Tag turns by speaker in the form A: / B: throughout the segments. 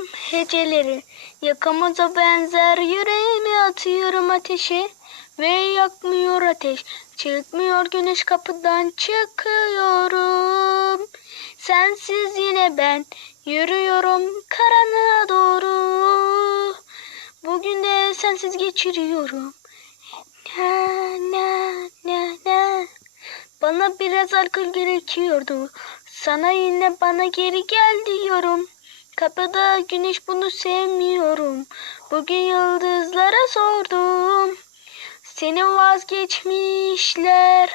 A: Sakladım heceleri. Yakamaza benzer yüreğimi atıyorum ateşe. Ve yakmıyor ateş. Çıkmıyor güneş kapıdan çıkıyorum. Sensiz yine ben Yürüyorum karanlığa doğru. Bugün de sensiz geçiriyorum. Na na na na. Bana biraz alkol gerekiyordu. Sana yine bana geri gel diyorum Kapıda güneş bunu sevmiyorum. Bugün yıldızlara sordum. Seni vazgeçmişler.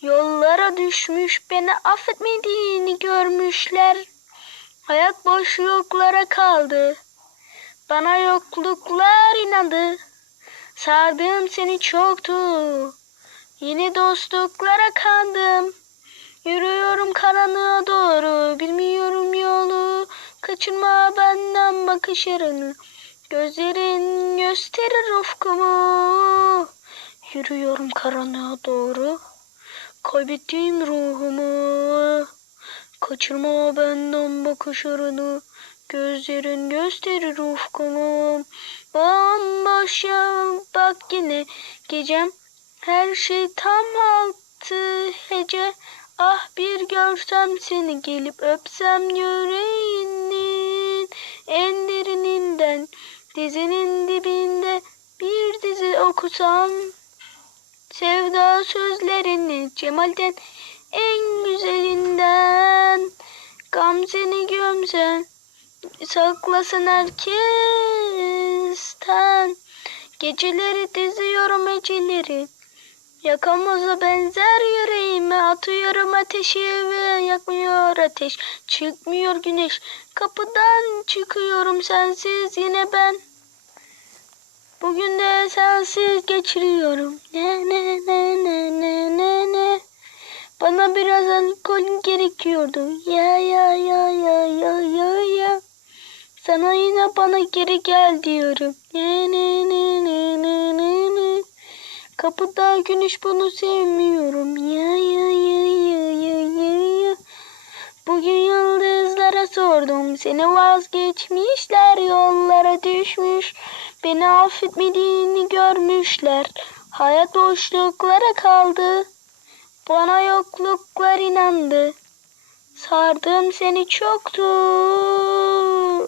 A: Yollara düşmüş beni affetmediğini görmüşler. Hayat boşluklara kaldı. Bana yokluklar inandı. Sardığım seni çoktu. Yeni dostluklara kandım. Yürüyorum karanlığa Kaçırma benden bakışlarını Gözlerin gösterir ufkumu. Yürüyorum karanlığa doğru. Kaybettiğim ruhumu. Kaçırma benden bakışlarını Gözlerin gösterir ufkumu. Bomboş ya bak yine. Gecem her şey tam altı. Hece Ah bir görsem seni gelip öpsem yüreğinin en derininden Dizinin dibinde bir dizi okusam Sevda sözlerini cemalden en güzelinden Gamzeni gömsen saklasın herkesten. Geceleri diziyorum eceleri Yakamoza benzer atıyorum ateşi ve yakmıyor ateş. Çıkmıyor güneş. Kapıdan çıkıyorum sensiz yine ben. Bugün de sensiz geçiriyorum. Ne ne ne ne ne ne ne. Bana biraz alkol gerekiyordu. Ya ya ya ya ya ya ya. Sana yine bana geri gel diyorum. Ne ne ne ne ne ne ne. Kapıda güneş bunu sevmiyorum. Ya ya ya ya ya. Bugün yıldızlara sordum. Seni vazgeçmişler. Yollara düşmüş. Beni affetmediğini görmüşler. Hayat boşluklara kaldı. Bana yokluklar inandı. Sardım seni çoktu.